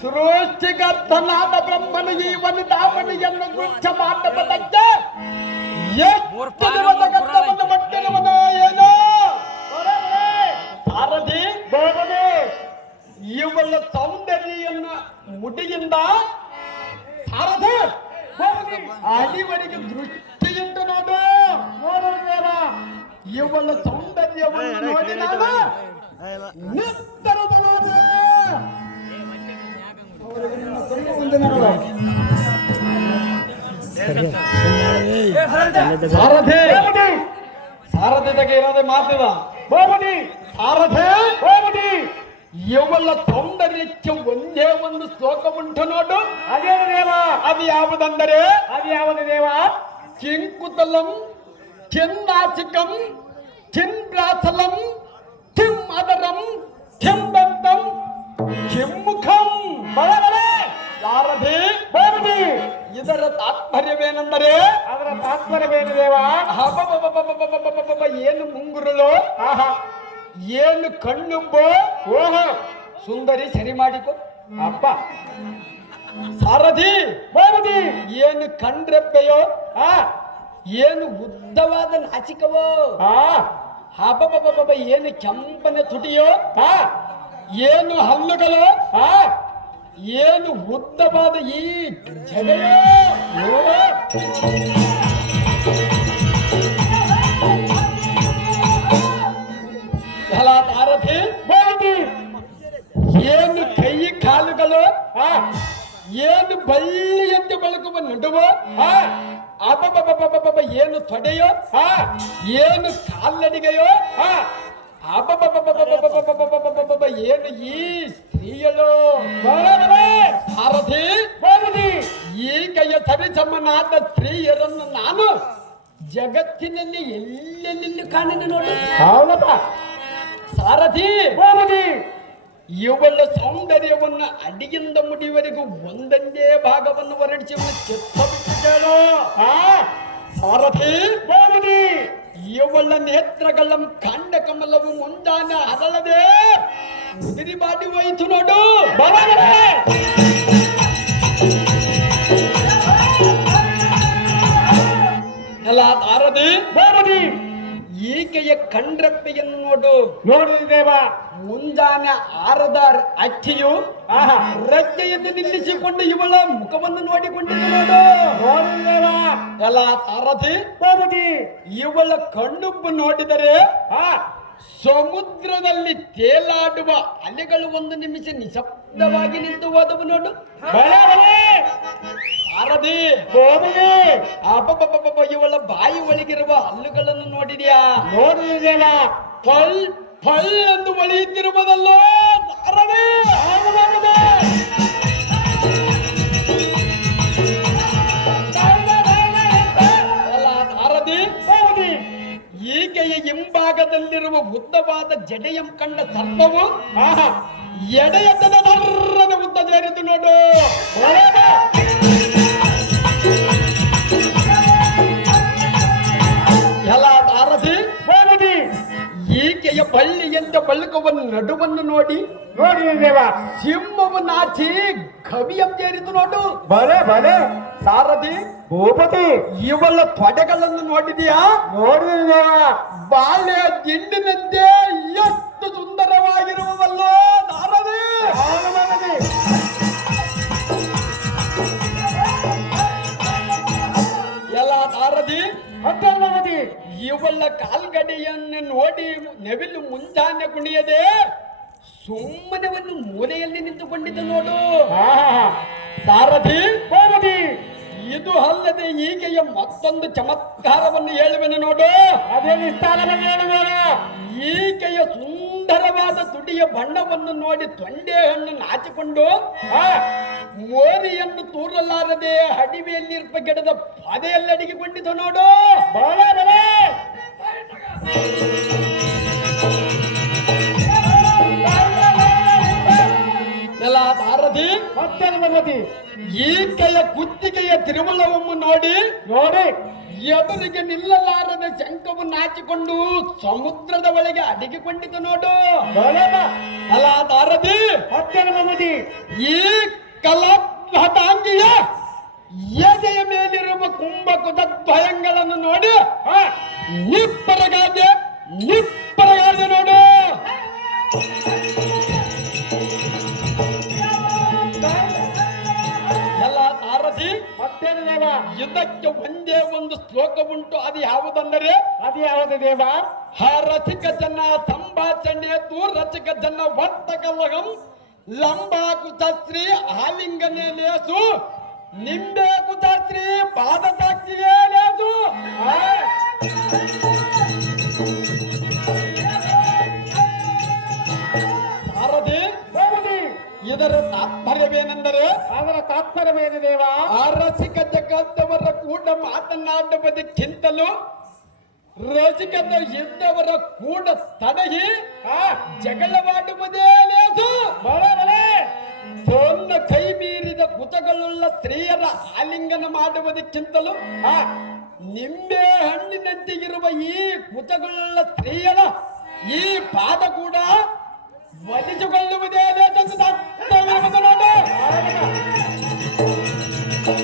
ಸೃಷ್ಟಿಗರ್ಥನಾದ ಬ್ರಹ್ಮನು ಈ ಒಂದು ದಾವಣಿಯನ್ನು ಗುಚ್ಚ ಮಾಡಬಲ್ಲಕ್ಕೆ ಸಾರಥಿ ಇವಳ ಸೌಂದರ್ಯವನ್ನು ಮುಡಿಯಿಂದ ಸಾರಥಿ ಅಡಿವರಿಗೆ ದೃಷ್ಟಿಯಿಂದ ನೋಡು ನೋಡೋಣ ಇವಳ ಸೌಂದರ್ಯವನ್ನು ನೋಡಿ ನಾನು ನಿತ್ತರದನಾದ ಸಾರಥಿ ಸಾರಥಿ ತಗೆ ಇರೋದೇ ಮಾತಿದ ಹೋಗಿ ಸಾರಥಿ ಹೋಗಿ ಇವಳ ಸೌಂದರ್ಯಕ್ಕೆ ಒಂದೇ ಒಂದು ಶ್ಲೋಕ ಉಂಟು ನೋಡು ಅದೇನು ದೇವ ಅದು ಯಾವುದಂದರೆ ಅದು ಯಾವುದು ದೇವ ಕಿಂಕುತಲಂ ಚಿನ್ನಾಚಿಕಂ தின்பிளாசலம் திம் அதரம் திம்பந்தம் ಕೆಮ್ಮುಖಂ ಬಳಗಳೆ ಯಾರಧಿ ಬಾರಧಿ ಇದರ ತಾತ್ಪರ್ಯವೇನೆಂದರೆ ಅದರ ತಾತ್ಪರ್ಯವೇನು ದೇವ? ಏನು ಮುಂಗುರುಳು? ಆಹಾ. ಏನು ಕಣ್ಣುಂಬೋ ಓಹೋ. ಸುಂದರಿ ಸರಿ ಮಾಡಿಕೊ. ಅಪ್ಪ. ಸಾರಧಿ. ಬಾರಧಿ ಏನು ಕಂಡ್ರೆಪ್ಪೆಯೋ ಆ. ಏನು ಉದ್ದವಾದ ನಾಚಿಕವೋ ಹಬಬಬಬಬ ಏನು ಕೆಂಪನ ತುಟಿಯೋ? ಏನು ಹಲ್ಲುಗಳೋ? ಏನು ಉದ್ದವಾದ ಈ ಏನು ಕೈ ಕಾಲುಗಳು? ಏನು ಬಳ್ಳಿಯಂತೆ ಬೆಳಗುವ ನಡುವ? ಅಬಬಬಬಬಬ ಏನು ತೊಡೆಯೋ? ಹಾ ಏನು ಕಾಲ್ನಡಿಗೆಯೋ? ಆ ಅಬಬಬಬಬಬಬಬಬಬಬಬಬ ಏನು ಈ ಸ್ತ್ರೀಯಳು ಬರಬರೆ ಸಾರಥಿ ಹೋಗಿ ಈ ಕೈಯ ಸರಿಸಮನಾದ ಸ್ತ್ರೀಯರನ್ನು ನಾನು ಜಗತ್ತಿನಲ್ಲಿ ಎಲ್ಲೆಲ್ಲಿ ಕಾಣಿದೆ ನೋಡಿ? ಸಾರಥಿ. ಹೋಗಿ ಇವಳ ಸೌಂದರ್ಯವನ್ನು ಅಡಿಯಿಂದ ಮುಡಿಯವರೆಗೂ ಒಂದೊಂದೇ ಭಾಗವನ್ನು ಹೊರಡಿಸಿ ಚಿತ್ತ ಬಿಟ್ಟು ಕೇಳು ಆ ಸಾರಥಿ ಹೋಗಿ ಇವಳ ನೇತ್ರಗಳ ಕಾಂಡ ಕಮಲವು ಮುಂದಾನ ಹರಳದೆ ಉದಿರಿ ಮಾಡಿ ಹೋಯಿತು ನೋಡು ಬರಬರೆ ಕಂಡ್ರಪ್ಪೆಯನ್ನು ನೋಡು ನೋಡು ದೇವ. ಮುಂಜಾನೆ ಆರದ ಅಕ್ಕಿಯು ರಜ್ಜೆಯನ್ನು ನಿಲ್ಲಿಸಿಕೊಂಡು ಇವಳ ಮುಖವನ್ನು ನೋಡಿಕೊಂಡಿದ್ದು ನೋಡು. ದೇವ. ಎಲ್ಲ ಸಾರಥಿ ಇವಳ ಕಣ್ಣುಪ್ಪು ನೋಡಿದರೆ ಆ. ಸಮುದ್ರದಲ್ಲಿ ತೇಲಾಡುವ ಅಲೆಗಳು ಒಂದು ನಿಮಿಷ ನಿಶಬ್ದವಾಗಿ ನಿಂತು ಹೋದವು ನೋಡು. ಸಾರದಿ ಅಬ್ಬಬ್ಬಬ್ಬಬ್ಬ ಇವಳ ಬಾಯಿ ಒಳಗಿರುವ ಹಲ್ಲುಗಳನ್ನು ನೋಡಿದ್ಯಾ? ನೋಡಿದ ಫಲ್ ಫಲ್ ಎಂದು ಒಳಿಯುತ್ತಿರುವುದಲ್ಲೋ ಸಾರಥಿ! ಉದ್ದವಾದ ಜಡೆಯಂ ಕಂಡ ಸರ್ಪವು ಆಹಾ ಎಡೆಯತನ ದರ್ರದ ಉದ್ದ ಸೇರಿತು ನೋಡು ಎಲ್ಲ ಸಾರಥಿ ಹೋಗಿ ಈಕೆಯ ಬಳ್ಳಿಯಂತ ಬಳುಕುವ ನಡುವನ್ನು ನೋಡಿ ನೋಡಿದ ದೇವ ಸಿಂಹವು ನಾಚಿ ಕವಿಯಂ ಸೇರಿತು ನೋಡು ಬಲೆ ಬಲೆ ಸಾರಥಿ ಭೂಪತಿ ಇವಳ ತೊಡೆಗಳನ್ನು ನೋಡಿದೀಯಾ ನೋಡಿದ ದೇವ ಬಾಲ್ಯ ದಿಂಡಿನಂತೆ ಇವೆಲ್ಲ ಇವಳ ಕಾಲ್ಗಡೆಯನ್ನು ನೋಡಿ ನೆವಿಲು ಮುಂಜಾನೆ ಕುಣಿಯದೆ ಸುಮ್ಮನೆ ಒಂದು ಮೂಲೆಯಲ್ಲಿ ನಿಂತುಕೊಂಡಿದ್ದು ನೋಡು. ಸಾರಥಿ ಹೋಗಿ ಇದು ಅಲ್ಲದೆ ಈಕೆಯ ಮತ್ತೊಂದು ಚಮತ್ಕಾರವನ್ನು ಹೇಳುವೆನು ನೋಡು. ಅದೇ ವಿಸ್ತಾರವನ್ನು ಈಕೆಯ ಸುಂದರವಾದ ತುಡಿಯ ಬಣ್ಣವನ್ನು ನೋಡಿ ತೊಂಡೆ ಹಣ್ಣು ನಾಚಿಕೊಂಡು ಆ ಮೋರಿಯನ್ನು ತೂರಲಾರದೆ ಹಡಿವೆಯಲ್ಲಿರ್ಪ ಗಿಡದ ಪಾದೆಯಲ್ಲಿ ಅಡಗಿಕೊಂಡಿದ್ದು ನೋಡು. ಬಲ ಬಲ ಭಾರತಿ ಮತ್ತೆ ಈ ಕೈಯ ಕುತ್ತಿಗೆಯ ತಿರುಮಲವನ್ನು ನೋಡಿ ನೋಡಿ. ಎದುರಿಗೆ ನಿಲ್ಲಲಾರದ ಶಂಕವು ನಾಚಿಕೊಂಡು ಸಮುದ್ರದ ಒಳಗೆ ಅಡಗಿಕೊಂಡಿತು ನೋಡು. ಅಲ್ಲ ದಾರದಿ ಮತ್ತೆ ಈ ಕಲಾತ್ಮತಾಂಗಿಯ ಎದೆಯ ಮೇಲಿರುವ ಕುಂಭಕದ ದ್ವಯಗಳನ್ನು ನೋಡಿ. ನಿಪ್ಪರಗಾದೆ ನಿಪ್ಪರಗಾದೆ ನೋಡು. ಎಲ್ಲ ಸಾರಥಿ ಮತ್ತೇನು ದೇವ? ಇದಕ್ಕೆ ಒಂದೇ ಒಂದು ಶ್ಲೋಕ ಉಂಟು. ಅದು ಯಾವುದಂದರೆ? ಅದು ಯಾವುದು ದೇವ? ಹ ರಚಿಕ ಜನ ಸಂಭಾಷಣೆ ತೂ ರಚಿಕ ಜನ ವರ್ತಕಲಗಂ ಲಂಬಾ ಕುತಶ್ರೀ ಆಲಿಂಗನೆ ಲೇಸು ನಿಂಬೆ ಕುತಶ್ರೀ ಪಾದ ಸಾಕ್ಷಿಯೇ ಲೇಸು ಹಾ ಸಾರಥಿ ಮಮತಿ ಇದರ ತಾತ್ಪರ್ಯವೇನೆಂದರೆ ಅದರ ತಾತ್ಪರ್ಯವೇನು ದೇವ ಆ ರಸಿಕ ಜಗತ್ತವರ ಕೂಡ ಮಾತನಾಡುವುದಕ್ಕಿಂತಲೂ ರಸಿಕತೆ ಇದ್ದವರ ಕೂಡ ತಡಗಿ ಹಾ ಜಗಳವಾಡುವುದೇ ಆಲಿಂಗನ ಮಾಡುವುದಕ್ಕಿಂತಲೂ ಆ ನಿಂಬೆ ಹಣ್ಣಿನಂತೆ ಇರುವ ಈ ಕುತಗುಳ್ಳ ಸ್ತ್ರೀಯರ ಈ ಪಾದ ಕೂಡ ವಲಿಸಿಕೊಳ್ಳುವುದೇ